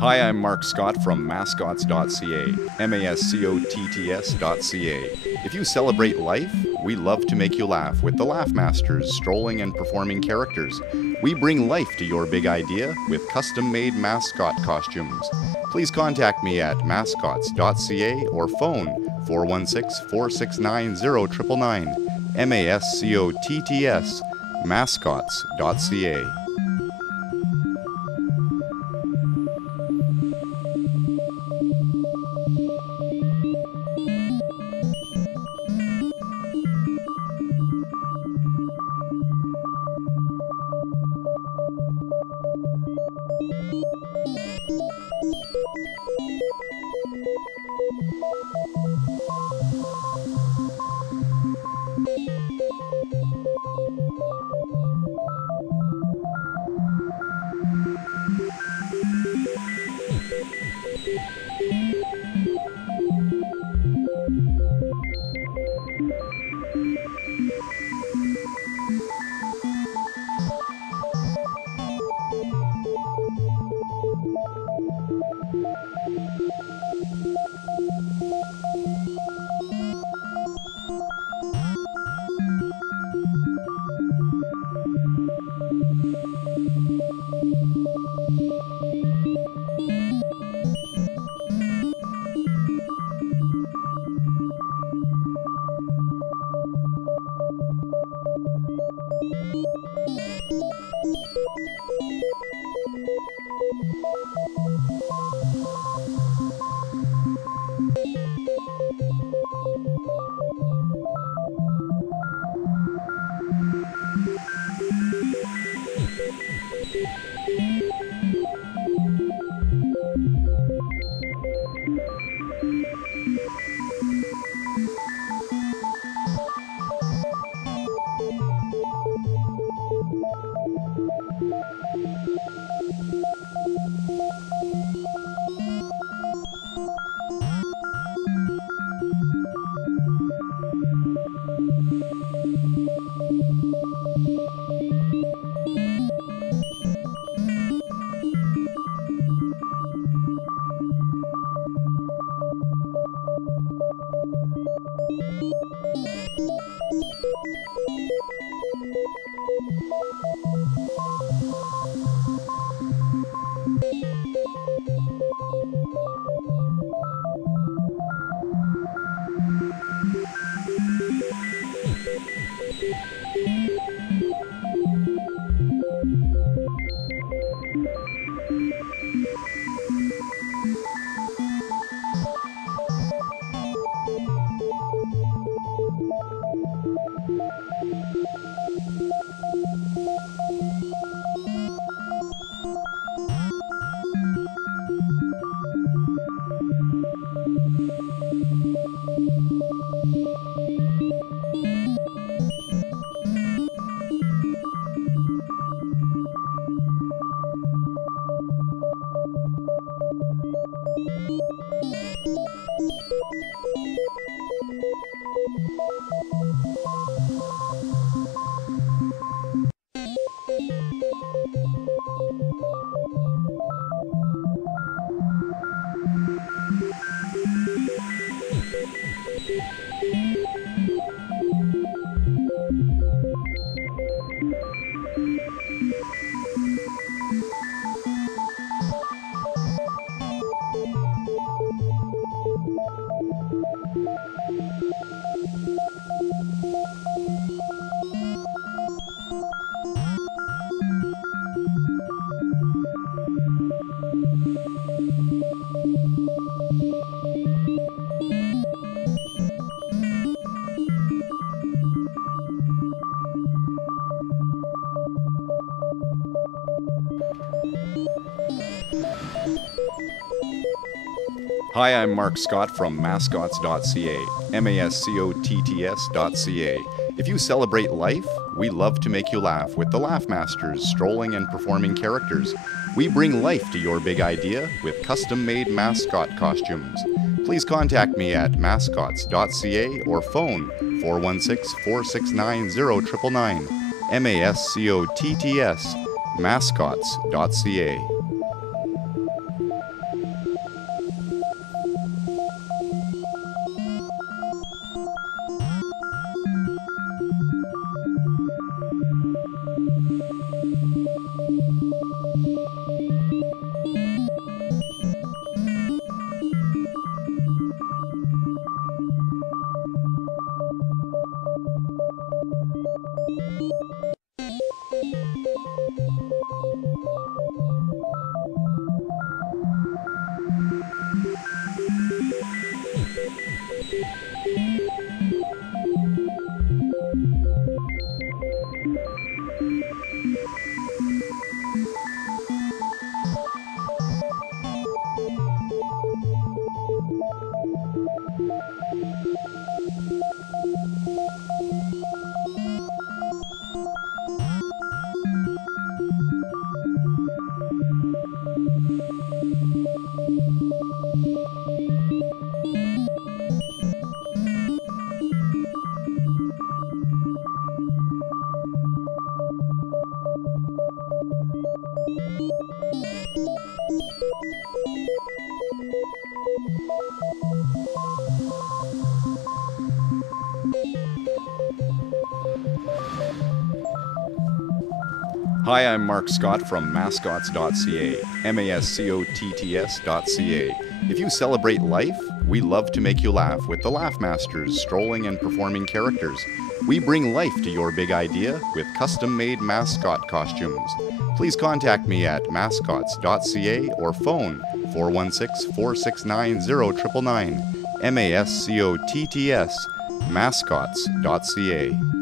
Hi, I'm Mark Scott from Mascotts.ca, Mascotts.ca. If you celebrate life, we love to make you laugh with the Laugh Masters, strolling and performing characters. We bring life to your big idea with custom-made mascot costumes. Please contact me at Mascotts.ca or phone 416-469-0999. Mascotts, Mascotts.ca. Hi, I'm Mark Scott from Mascotts.ca, Mascotts.ca. If you celebrate life, we love to make you laugh with the Laugh Masters, strolling and performing characters. We bring life to your big idea with custom-made mascot costumes. Please contact me at Mascotts.ca or phone 416-469-0999. Mascotts, Mascotts.ca. Hi, I'm Mark Scott from Mascotts.ca, Mascotts.ca. If you celebrate life, we love to make you laugh with the Laugh Masters, strolling and performing characters. We bring life to your big idea with custom-made mascot costumes. Please contact me at Mascotts.ca or phone 416-469-0999. Mascotts, Mascotts.ca.